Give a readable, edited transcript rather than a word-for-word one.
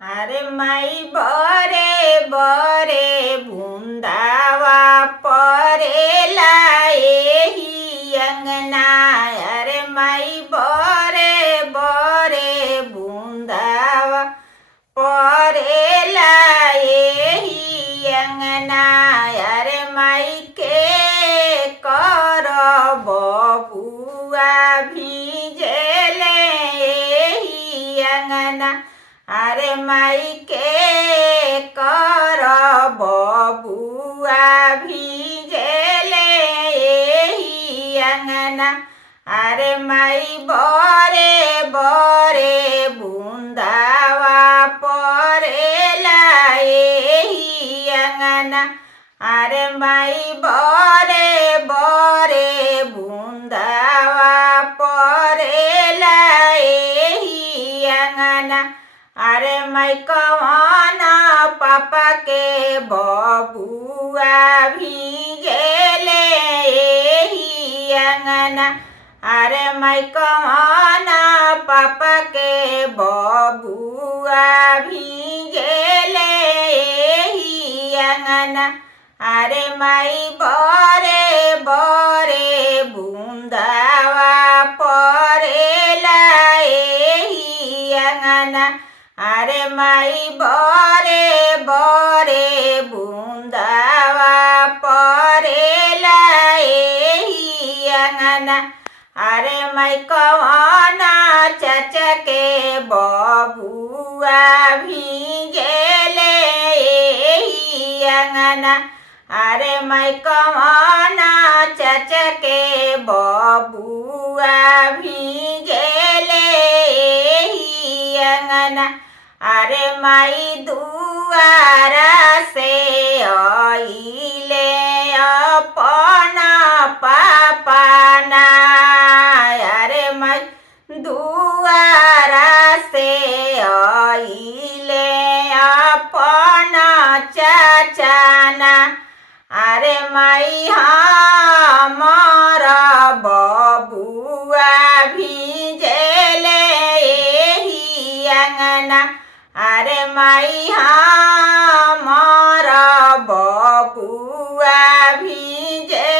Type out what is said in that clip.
अरे माई बरे बरे बुंदावा परेला एही अंगना। अरे माई बरे बरे बुंदावा परेला एही अंगना। अरे माई के कर बबुआ भीजेले एही अंगना। अरे माई के कर बबुआ भीजेले एही अंगना। अरे माई बरे बरे बुंदावा परेला एही अंगना। अरे माई बरे बरे बुंदावा परेला एही अंगना। अरे माई कवन पापा के बबुआ भीजेले एही अंगना। अरे माई कवन पापा के बबुआ भीजेले एही अंगना। अरे माई बरे बरे बुंदावा परेला एही अंगना। अरे माई बरे बरे बुंदावा परेला एही अंगना। अरे माई कवन चाचा के बबुआ भीजेले एही अंगना। अरे माई कवन चाचा के बबुआ भीजेले एही अंगना। अरे माई दुआरा से आइले अपन पापाना। अरे माई दुआरा से आइले अपन चाचाना। अरे माई हमर बबुआ भीजेले एही अंगना। अरे माई हमर बबुआ भीजे